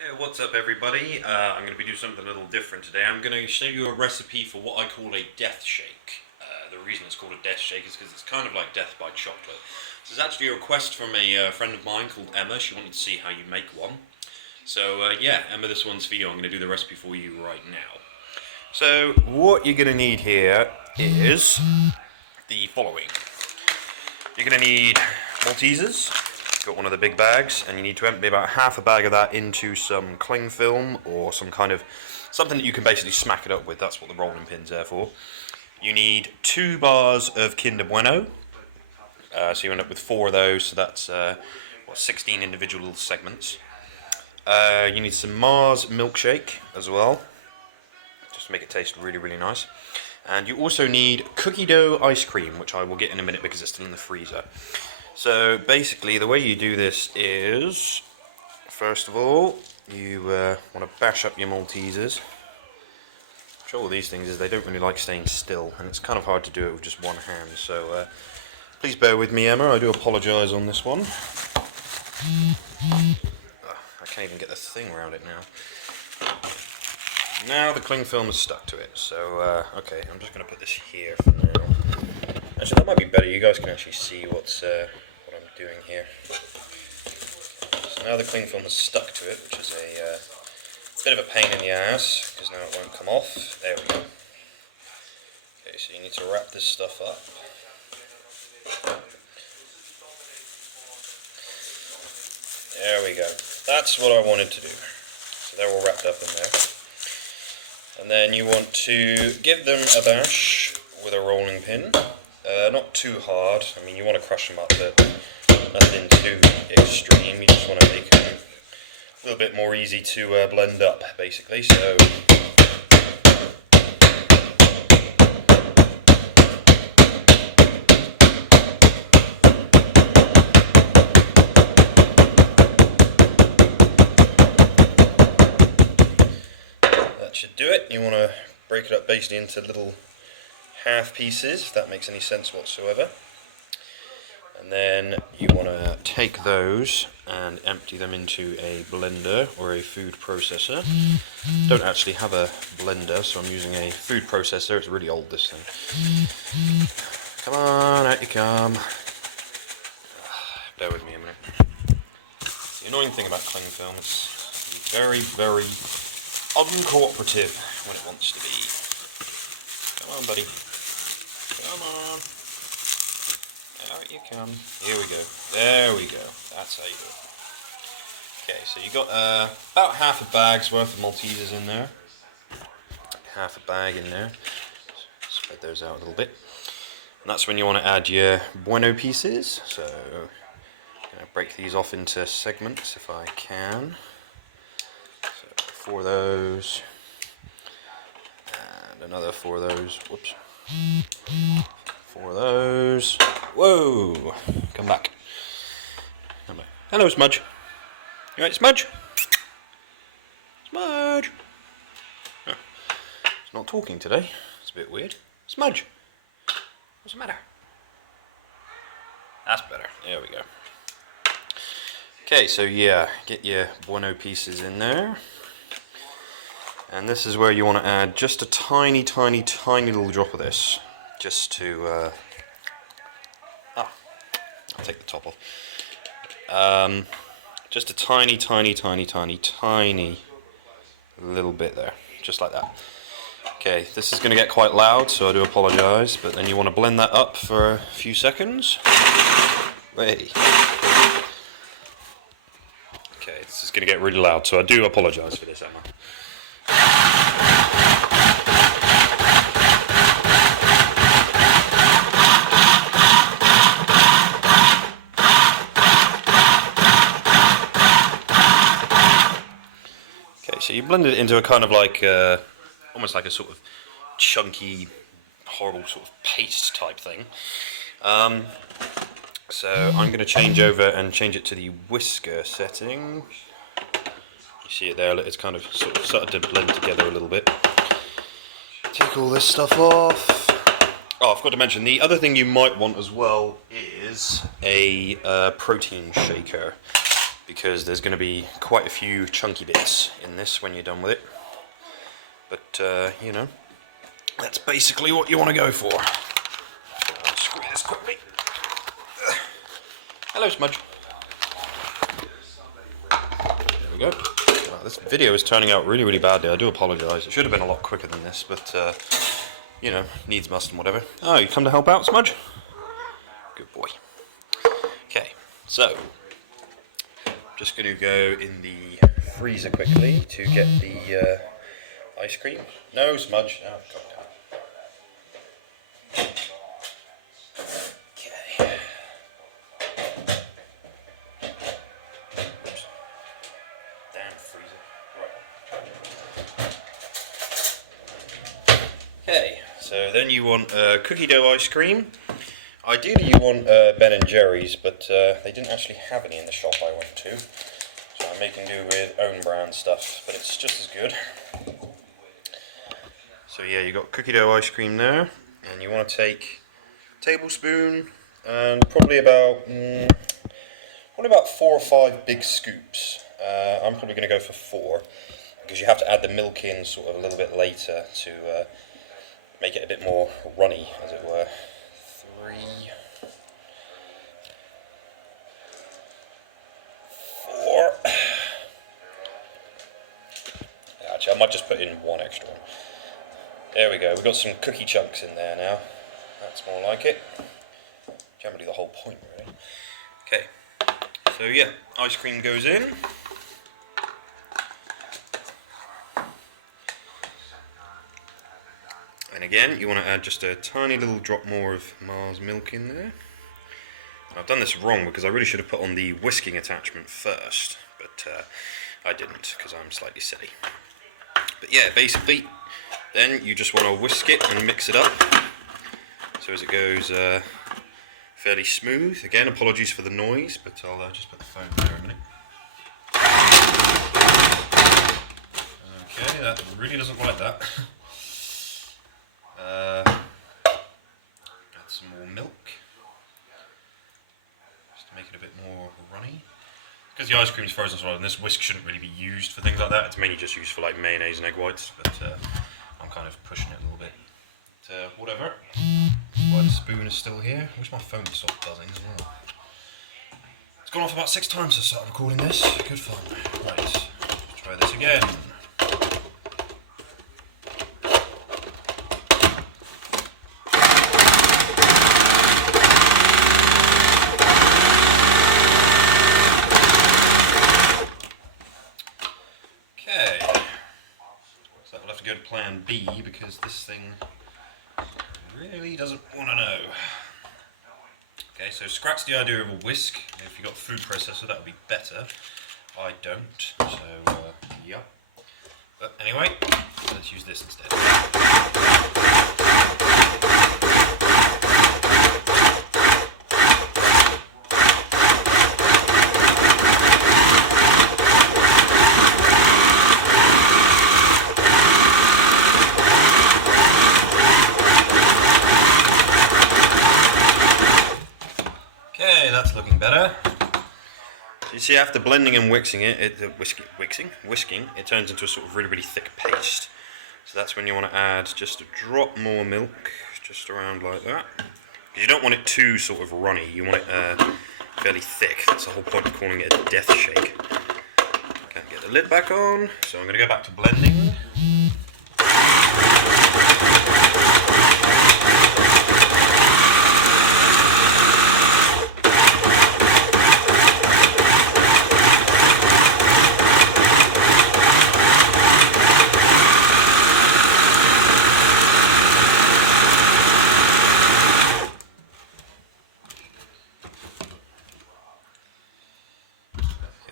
Hey, what's up everybody? I'm going to be doing something a little different today. I'm going to show you a recipe for what I call a death shake. The reason it's called a death shake is because it's kind of like death by chocolate. This is actually a request from a friend of mine called Emma. She wanted to see how you make one. So yeah, Emma, this one's for you. I'm going to do the recipe for you right now. So what you're going to need here is the following. You're going to need Maltesers. Got one of the big bags, and you need to empty about half a bag of that into some cling film or some kind of something that you can basically smack it up with. That's what the rolling pin's there for. You need 2 bars of Kinder Bueno, so you end up with 4 of those. So that's 16 individual little segments. You need some Mars milkshake as well, just to make it taste really, really nice. And you also need cookie dough ice cream, which I will get in a minute because it's still in the freezer. So basically the way you do this is, first of all, you want to bash up your Maltesers. The trouble with these things is they don't really like staying still, and it's kind of hard to do it with just one hand, so please bear with me, Emma, I do apologise on this one. I can't even get the thing around it now. Now the cling film is stuck to it, so okay, I'm just going to put this here for now. Actually, that might be better, you guys can actually see what I'm doing here. So now the cling film is stuck to it, which is a bit of a pain in the ass, because now it won't come off. There we go. Okay, so you need to wrap this stuff up. There we go. That's what I wanted to do. So they're all wrapped up in there. And then you want to give them a bash with a rolling pin. Not too hard. I mean, you want to crush them up, but nothing too extreme. You just want to make them a little bit more easy to blend up, basically. So that should do it. You want to break it up basically into little half pieces, if that makes any sense whatsoever. And then you want to take those and empty them into a blender or a food processor. Don't actually have a blender, so I'm using a food processor. It's really old, this thing. Come on, out you come. Bear with me a minute. The annoying thing about cling film is it's very, very uncooperative when it wants to be. Come on, buddy. Come on. Out you come. Here we go. There we go. That's how you do it. Okay, so you got about half a bag's worth of Maltesers in there. Half a bag in there. Spread those out a little bit. And that's when you want to add your Bueno pieces. So I'm going to break these off into segments if I can. So 4 of those. And another 4 of those. Whoops. 4 of those. Whoa! Come back. Come back. Hello, Smudge. You right, Smudge? Smudge! Oh. It's not talking today. It's a bit weird. Smudge! What's the matter? That's better. There we go. Okay, so yeah, get your Bueno pieces in there. And this is where you want to add just a tiny, tiny, tiny little drop of this. Just to, I'll take the top off. Just a tiny, tiny, tiny, tiny, tiny little bit there. Just like that. Okay, this is going to get quite loud, so I do apologise, but then you want to blend that up for a few seconds. Wait. Okay, this is going to get really loud, so I do apologise for this, Emma. Okay, so you blend it into a kind of like, almost like a sort of chunky, horrible sort of paste type thing. So I'm going to change over and change it to the whisker setting. You see it there, it's kind of started to blend together a little bit. Take all this stuff off. Oh, I forgot to mention, the other thing you might want as well is a protein shaker. because there's going to be quite a few chunky bits in this when you're done with it. But, you know, that's basically what you want to go for. I'll screw this quickly. Hello, Smudge. There we go. Oh, this video is turning out really, really badly. I do apologise. It should have been a lot quicker than this, but, you know, needs must and whatever. Oh, you come to help out, Smudge? Good boy. Okay, so just going to go in the freezer quickly to get the ice cream. No, Smudge. Oh, calm down. Okay. Oops. Damn freezer. Right. Okay, so then you want cookie dough ice cream. Ideally you want Ben & Jerry's, but they didn't actually have any in the shop I went to. So I'm making do with own brand stuff, but it's just as good. So yeah, you got cookie dough ice cream there, and you want to take a tablespoon and probably about 4 or 5 big scoops. I'm probably going to go for 4, because you have to add the milk in sort of a little bit later to make it a bit more runny, as it were. 3, 4. Actually, I might just put in 1 extra one. There we go. We've got some cookie chunks in there now. That's more like it. Generally the whole point, really. Okay. So yeah, ice cream goes in. And again, you want to add just a tiny little drop more of Mars milk in there. I've done this wrong because I really should have put on the whisking attachment first, but I didn't because I'm slightly silly. But yeah, basically, then you just want to whisk it and mix it up so as it goes fairly smooth. Again, apologies for the noise, but I'll just put the phone there a minute. Okay, that really doesn't like that. Add some more milk, just to make it a bit more runny. Because the ice cream is frozen as well, and this whisk shouldn't really be used for things like that. It's mainly just used for like mayonnaise and egg whites, but I'm kind of pushing it a little bit. But, whatever. That's why the spoon is still here. I wish my phone stopped buzzing as well. It's gone off about 6 times to start recording this. Good fun. Right, let's try this again. Go to plan B because this thing really doesn't want to know. Okay, so scratch the idea of a whisk. If you've got a food processor, that would be better. I don't, so yeah. But anyway, let's use this instead. That's looking better. So you see, after blending and whisking it, whisking, it turns into a sort of really, really thick paste. So that's when you want to add just a drop more milk, just around like that. Because you don't want it too sort of runny, you want it fairly thick. That's the whole point of calling it a death shake. Can't get the lid back on, so I'm going to go back to blending.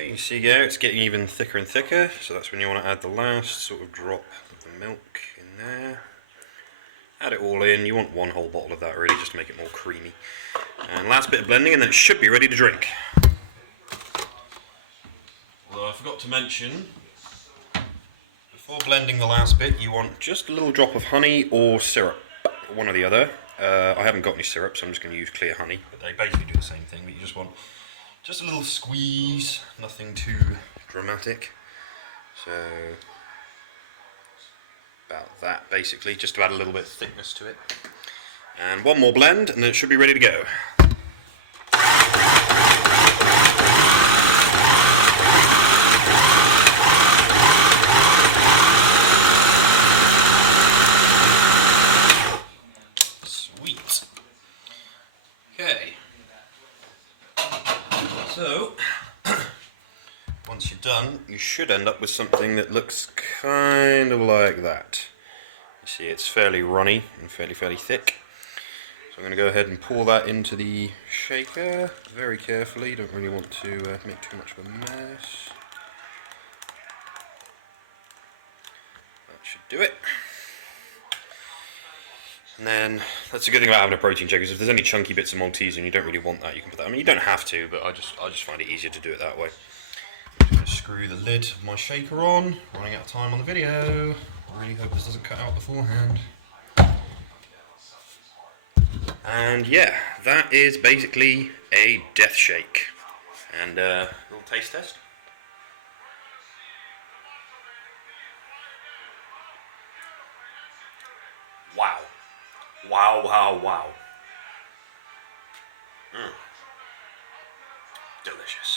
You see there, it's getting even thicker and thicker, so that's when you want to add the last sort of drop of the milk in there. Add it all in. You want 1 whole bottle of that really, just to make it more creamy. And last bit of blending, and then it should be ready to drink. Although I forgot to mention, before blending the last bit, you want just a little drop of honey or syrup, one or the other. I haven't got any syrup, so I'm just going to use clear honey, but they basically do the same thing, but you just want Just a little squeeze, nothing too dramatic. So about that basically, just to add a little bit of thickness to it. And one more blend and then it should be ready to go. Sweet. Okay. So, once you're done, you should end up with something that looks kind of like that. You see, it's fairly runny and fairly thick. So I'm going to go ahead and pour that into the shaker very carefully. Don't really want to make too much of a mess. That should do it. And then, that's the good thing about having a protein shaker, is if there's any chunky bits of Malteser and you don't really want that, you can put that. I mean, you don't have to, but I just find it easier to do it that way. I'm just going to screw the lid of my shaker on. Running out of time on the video. I really hope this doesn't cut out beforehand. And yeah, that is basically a DeathShake. And little taste test. Wow. Wow. Delicious.